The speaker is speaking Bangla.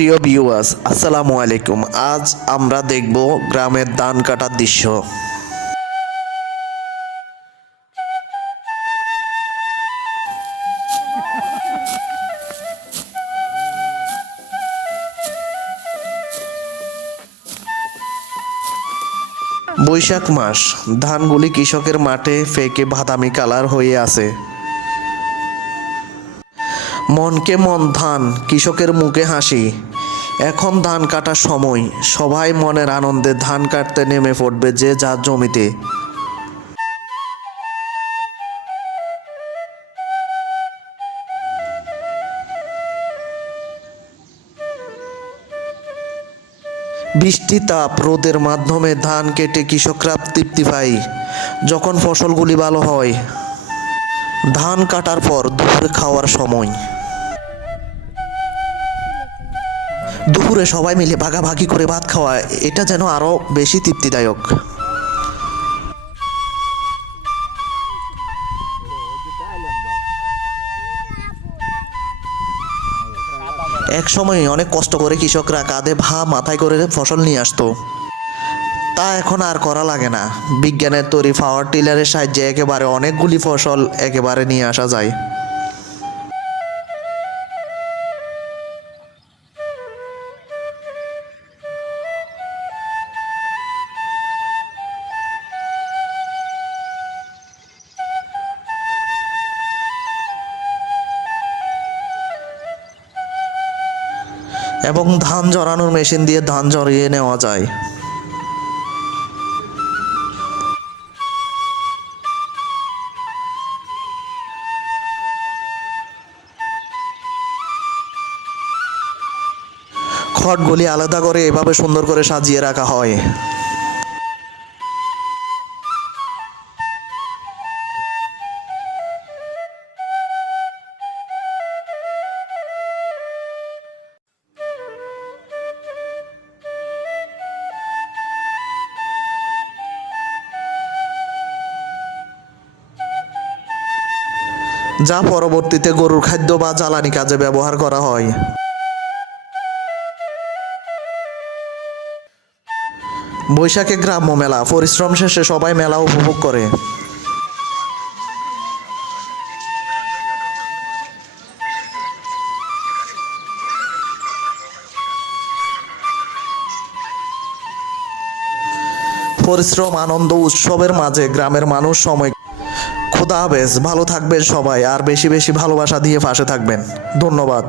প্রিয় ভিউয়ার্স আসসালামু আলাইকুম। আজ আমরা দেখব গ্রামের ধান কাটার দৃশ্য। বৈশাখ মাস, ধানগুলি কৃষকের মাঠে ফেকে বাদামি কালার হয়ে আছে। মনকে মন ধান, কৃষকের মুখে হাসি। এখন ধান কাটার সময়। সবাই মনের আনন্দে ধান কাটতে নেমে পড়বে যে যার জমিতে। বৃষ্টি তাপ রোদের মাধ্যমে ধান কেটে কৃষকরা তৃপ্তি পায়, যখন ফসলগুলি ভালো হয়। ধান কাটার পর দুপুরে খাওয়ার সময়। দুপুরে সবাই মিলে ভাগাভাগি করে ভাত খাওয়া, এটা যেন আরও বেশি তৃপ্তিদায়ক। এক সময় অনেক কষ্ট করে কৃষকরা কাঁধে ভা মাথায় করে ফসল নিয়ে আসতো। তা এখন আর করা লাগে না। বিজ্ঞানের তৈরি পাওয়ার টিলারের সাহায্যে একেবারে অনেকগুলি ফসল একেবারে নিয়ে আসা যায়। এবং ধান জড়ানোর মেশিন দিয়ে ধান জড়িয়ে নেওয়া যায়। খড়গুলি আলাদা করে এভাবে সুন্দর করে সাজিয়ে রাখা হয়। যা পরবর্তীতে গরুর খাদ্য বা জ্বালানি কাজে ব্যবহার করা হয়। বৈশাখে গ্রাম্য মেলা, পরিশ্রম শেষে সবাই মেলা উপভোগ করে। পরিশ্রম, আনন্দ, উৎসবের মাঝে গ্রামের মানুষ সময় খোদা হাফেজ ভালো থাকবেন সবাই আর বেশি বেশি ভালোবাসা দিয়ে ফাঁসে থাকবেন। ধন্যবাদ।